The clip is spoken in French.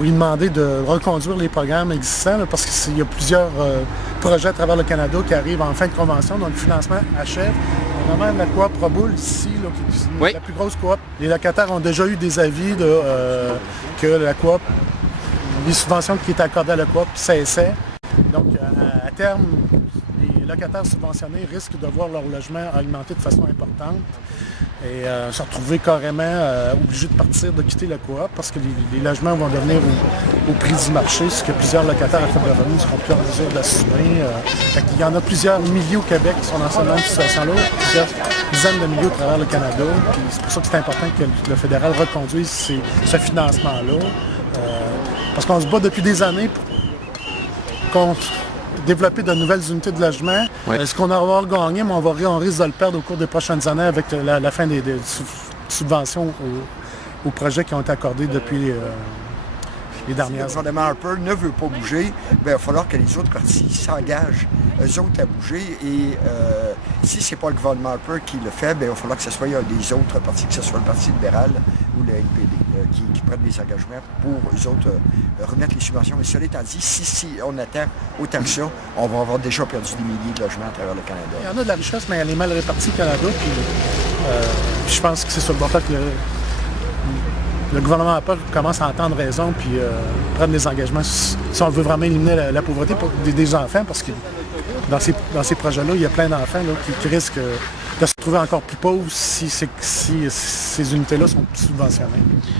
lui demander de reconduire les programmes existants là, parce qu'il y a plusieurs projets à travers le Canada qui arrivent en fin de convention, donc le financement achève. On a même la coop Proboul ici, là, qui est la plus grosse coop. Les locataires ont déjà eu des avis que la coop, les subventions qui étaient accordées à la coop cessaient. Donc à terme, les locataires subventionnés risquent de voir leur logement augmenter de façon importante et se retrouver carrément obligés de partir, de quitter la coop parce que les logements vont devenir au prix du marché, ce que plusieurs locataires à faible revenu ne seront plus en mesure d'assumer. Il y en a plusieurs milliers au Québec qui sont dans cette même situation-là, plusieurs dizaines de milliers à travers le Canada. Puis c'est pour ça que c'est important que le fédéral reconduise ce financement-là. Parce qu'on se bat depuis des années pour développer de nouvelles unités de logement. Ouais. Ce qu'on va avoir gagné, mais on risque de le perdre au cours des prochaines années avec la fin des subventions aux projets qui ont été accordés depuis les dernières années. Si le gouvernement Harper ne veut pas bouger, bien, il va falloir que les autres partis s'engagent, eux autres, à bouger. Et si ce n'est pas le gouvernement Harper qui le fait, bien, il va falloir que ce soit un des autres partis, que ce soit le Parti libéral ou le NPD, qui prennent des engagements pour eux autres remettre les subventions. Mais cela étant dit, si on attend autant que ça, on va avoir déjà perdu des milliers de logements à travers le Canada. Il y en a de la richesse, mais elle est mal répartie au Canada. Puis je pense que c'est sur le bon fait que le gouvernement Harper commence à entendre raison puis prendre des engagements si on veut vraiment éliminer la pauvreté des enfants, parce que dans ces projets-là, il y a plein d'enfants qui risquent de se trouver encore plus pauvres si ces unités-là sont subventionnées.